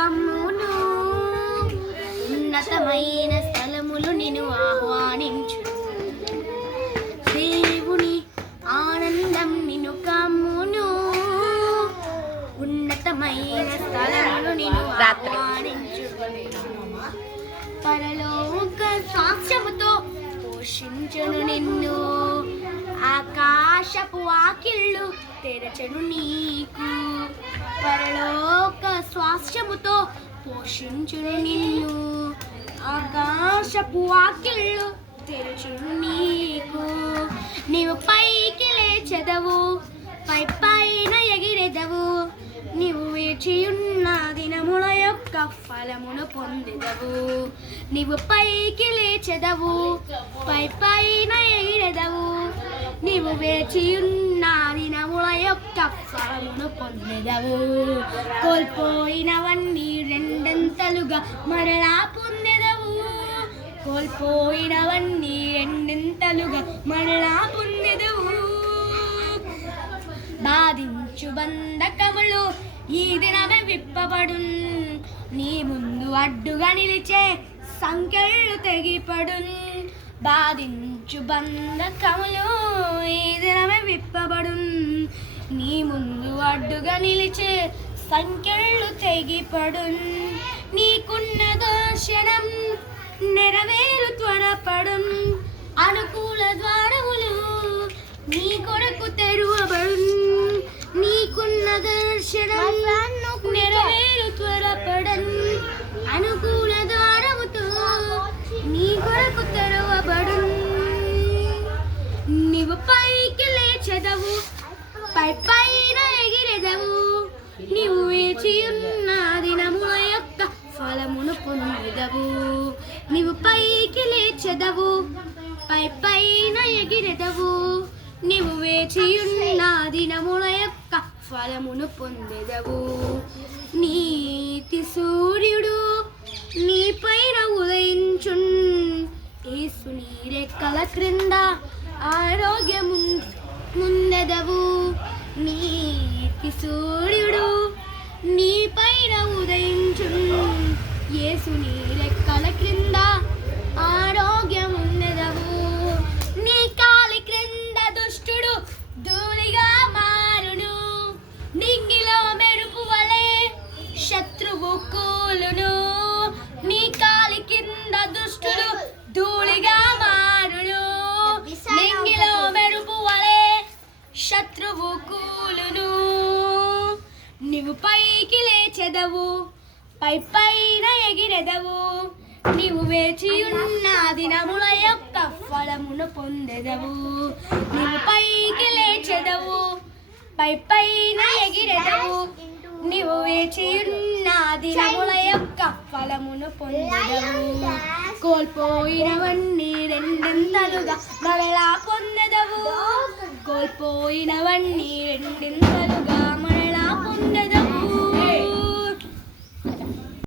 కమ్మును, ఉన్నతమైన స్థలములు నిన్ను ఆహ్వానించు. దేవుని ఆనందం నిన్ను కమ్మును, ఉన్నతమైన స్థలములు నిన్ను ఆహ్వానించు. పరలోక సాక్ష్యముతో పోషించును నిన్ను, ఆకాశపు వాకిళ్ళు తెరచెను నీకు. పరలోక స్వాస్థ్యముతో పోషించును నిన్ను, ఆకాశపు వాకిళ్ళు తెరచును నీకు. నీవు పైకి లేచెదవు, పై పైన ఎగిరెదవు, నీవు వేచియున్న దినముల యొక్క ఫలమును పొందెదవు. నీవు పైకి లేచెదవు, పై పైన ఎగిరెదవు, నీవు వేచియున్న దినముల యొక్క ఫలమును పొందెదవు. కోల్పోయినవన్నీ రెండంతలుగా మరలా పొందెదవు, కోల్పోయినవన్నీ రెండింతలుగా మరలా పొందెదవు. బాధించు బంధకములు ఈ దినమే విప్పబడున్, నీ ముందు అడ్డుగా నిలిచే సంఖ్యలు తెగిపడున్. బాధించు బంధకములు ఈ దినమే విప్పబడున్, నీ ముందు అడ్డుగా నిలిచే సంఖ్యలు తెగిపడున్. నీకున్న దర్శనం నెరవేరు త్వరపడున్, అనుకూల ద్వారములు నీ కొరకు తెరువబడున్. నీకున్న దర్శనం నెరవేరు త్వరపడన్, అనుకూల ద్వారముతో నీ కొరకు తెరవబడున్. నీవు పైకి లేచెదవు, పై పైన ఎగిరెదవు, నీవు వేచియున్న దినముల యొక్క ఫలమును పొందెదవు. నీవు పైకి లేచెదవు, పై పైన ఎగిరెదవు, నీవు వేచియున్న దినముల యొక్క ఫలమును పొందెదవు. నీతి సూర్యుడు నీ పైన ఉదయించున్, యేసు నీ రెక్కల క్రింద ఆరోగ్యము ముందెదవు. నీతి సూర్యుడు నీ పైన ఉదయించున్, యేసు నీ రెక్కల క్రింద ఆరోగ్యముందెదవు. నీ కాలి క్రింద దుష్టుడు ధూళిగా మారును, నింగిలో మెరుపు వలె శత్రువు కూలును. నీ కాలి కింద దుష్టుడు ధూళిగా మారును, నింగిలో మెరుపు వలె శత్రువు కూలును. నీవు పైకి లేచెదవు, పై పైన ఎగిరెదవు, నీవు వేచియున్న దినముల యొక్క ఫలమును పొందెదవు. నీవు పైకి లేచెదవు, పై పైన ఎగిరెదవు, నీవు వేచియున్న దినముల యొక్క ఫలమును పొందెదవు. కోల్పోయినవన్నీ రెండింతలుగా మరలా పొందెదవు, కోల్పోయినవన్నీ రెండింతలుగా